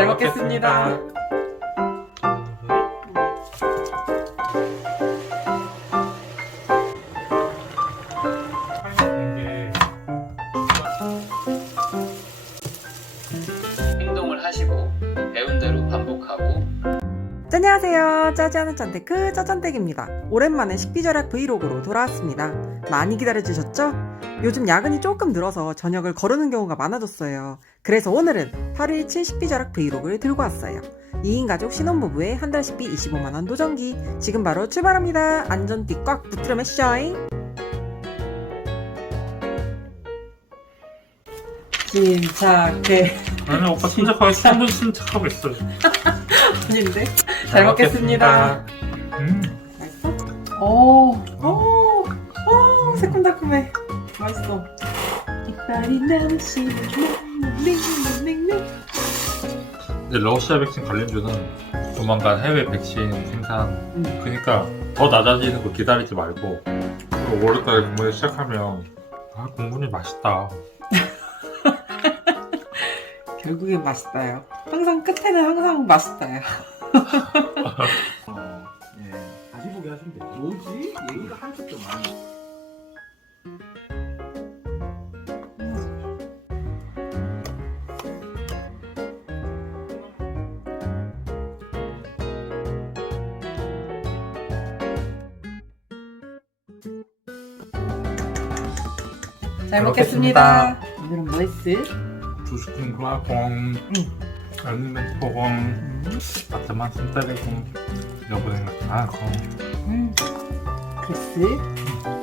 잘 먹겠습니다. 행동을 하시고 배운 대로 반복하고 안녕하세요. 짜지않은 짠데크 짜잔댁입니다. 오랜만에 식비절약 브이로그로 돌아왔습니다. 많이 기다려주셨죠? 요즘 야근이 조금 늘어서 저녁을 거르는 경우가 많아졌어요. 그래서 오늘은 8일치 식비절약 브이로그를 들고 왔어요. 2인 가족 신혼부부의 한 달 식비 25만원 도전기. 지금 바로 출발합니다. 안전띠 꽉 붙들어 매시죠잉. 침착해. 아니 오빠 침착하게 3분 침착하고 있어. 아닌데? 잘 먹겠습니다. 음, 맛있어? 오, 오, 오, 새콤달콤해. 맛있어. 이빨이. 이제 러시아 백신 관련주는 조만간 해외 백신 생산. 음. 그러니까 더 낮아지는 거 기다리지 말고 5월달에 공부를 시작하면 아 공부는 맛있다. 결국엔 맛있다요. 항상 끝에는 항상 맛있다요. 어, 예. 다시 보기 하시면 돼요. 뭐지? 얘기가 한쪽도 많아. 잘 먹겠습니다. 먹겠습니다. 오늘은 뭐 했을? 주스킨 플라공, 알루미늄 포공, 아트만 손때리고 여보 생각하고 음. 글쎄.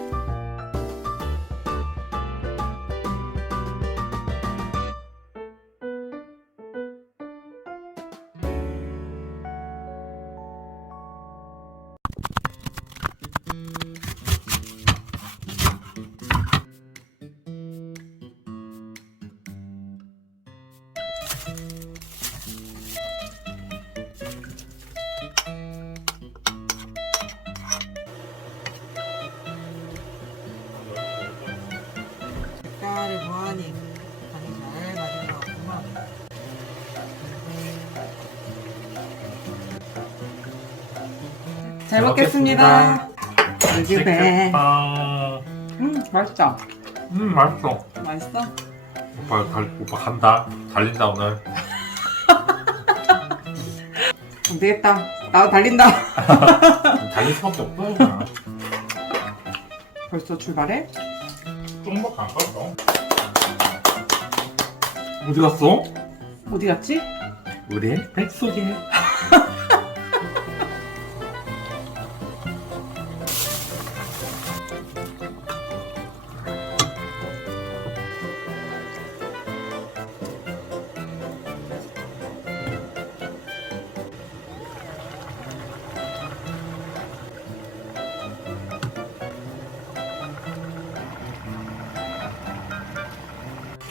잘 먹겠습니다. 여기 배. 맛있겠다. 음, 맛있다. 음 맛있어. 맛있어? 오빠 달, 오빠 간다. 달린다 오늘. 안 되겠다. 나도 달린다. 달릴 수밖에 없어. 그냥. 벌써 출발해? 조금밖에 안 갔어. 어디 갔어? 어디 갔지? 우리의 뱃속에.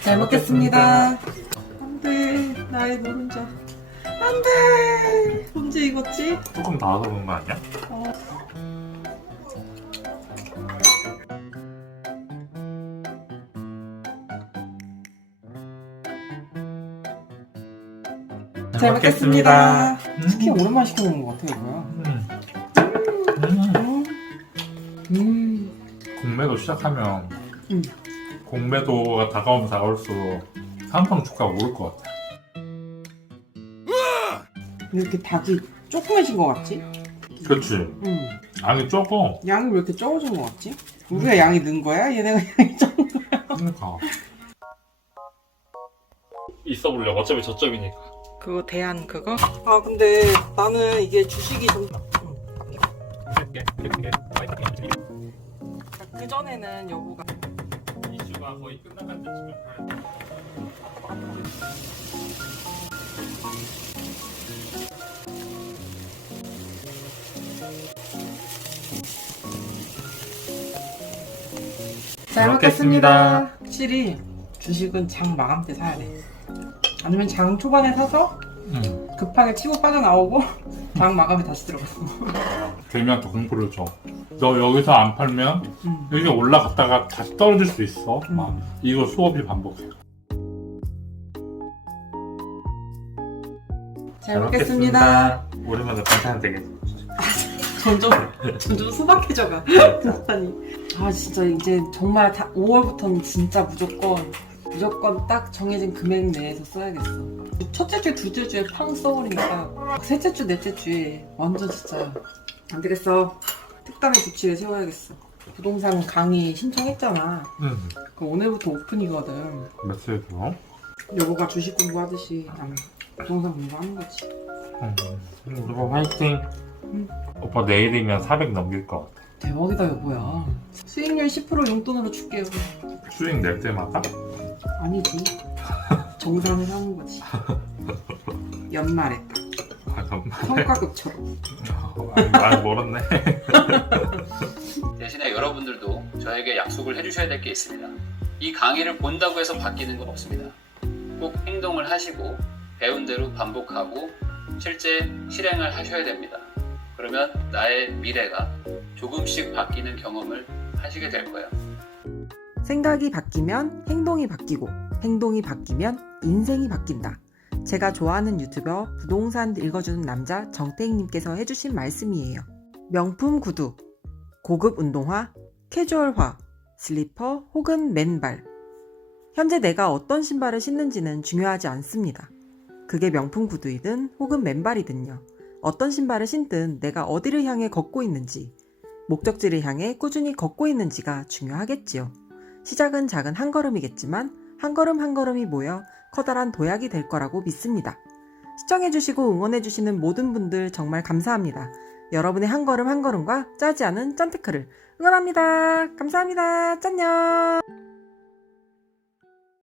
잘 먹겠습니다. 안 돼. 나의 노른자. 안 돼. 언제 익었지? 조금 나와서 그런 거 아니야? 어. 잘 먹겠습니다. 치킨 오랜만에 시켜 먹는 것 같아, 이거야. 음. 음. 음. 음. 공매도 시작하면 음. 공매도가 다가오면 다가올수록 한방 주가가 오를 것 같아. 왜 이렇게 닭이 조그매진 것 같지? 그렇지. 음. 양이 적어. 양이 왜 이렇게 적어진 것 같지? 우리가 양이 는 거야? 얘네가 양이 적은 거야? 그러니까. 있어 보려고 어차피 저점이니까. 그거 대한 그거? 아 근데 나는 이게 주식이 좀... 그 전에는 여보가 이슈가 거의 끝나간 가야 돼. 잘 먹겠습니다. 먹겠습니다. 확실히 주식은 장 마감 때 사야 돼. 아니면 장 초반에 사서 응. 급하게 치고 빠져나오고 장 마감에 다시 들어가고. 개미한테 공부를 줘. 너 여기서 안 팔면 음. 여기 올라갔다가 다시 떨어질 수 있어. 음. 막 이거 수업이 반복해. 잘 먹겠습니다. 오랜만에 반찬 되게 점점 점점 소박해져가. 아니, 아 진짜 이제 정말 다 5월부터는 진짜 무조건 무조건 딱 정해진 금액 내에서 써야겠어. 첫째 주, 둘째 주에 팡 써버리니까 셋째 주, 넷째 주에 완전 진짜 안 되겠어. 특단의 조치를 세워야겠어. 부동산 강의 신청했잖아. 응그 오늘부터 오픈이거든. 며칠 그거? 여보가 주식 공부하듯이 나는 부동산 공부하는 거지. 응 우리가 화이팅 응. 오빠 내일이면 400 넘길 것 같아 대박이다 여보야. 수익률 10% 용돈으로 줄게요. 수익 낼 때마다? 아니지. 정산을 하는 거지. 연말에 딱 아 정말 성과급처럼. 많이 멀었네 대신에 여러분들도 저에게 약속을 해주셔야 될 게 있습니다. 이 강의를 본다고 해서 바뀌는 건 없습니다. 꼭 행동을 하시고 배운 대로 반복하고 실제 실행을 하셔야 됩니다. 그러면 나의 미래가 조금씩 바뀌는 경험을 하시게 될 거예요. 생각이 바뀌면 행동이 바뀌고 행동이 바뀌면 인생이 바뀐다. 제가 좋아하는 유튜버 부동산 읽어주는 남자 정태익님께서 해주신 말씀이에요. 명품 구두, 고급 운동화, 캐주얼화, 슬리퍼 혹은 맨발. 현재 내가 어떤 신발을 신는지는 중요하지 않습니다. 그게 명품 구두이든 혹은 맨발이든요. 어떤 신발을 신든 내가 어디를 향해 걷고 있는지, 목적지를 향해 꾸준히 걷고 있는지가 중요하겠지요. 시작은 작은 한 걸음이겠지만 한 걸음 한 걸음이 모여 커다란 도약이 될 거라고 믿습니다. 시청해주시고 응원해주시는 모든 분들 정말 감사합니다. 여러분의 한 걸음 한 걸음과 짜지 않은 짠테크를 응원합니다. 감사합니다. 짠요!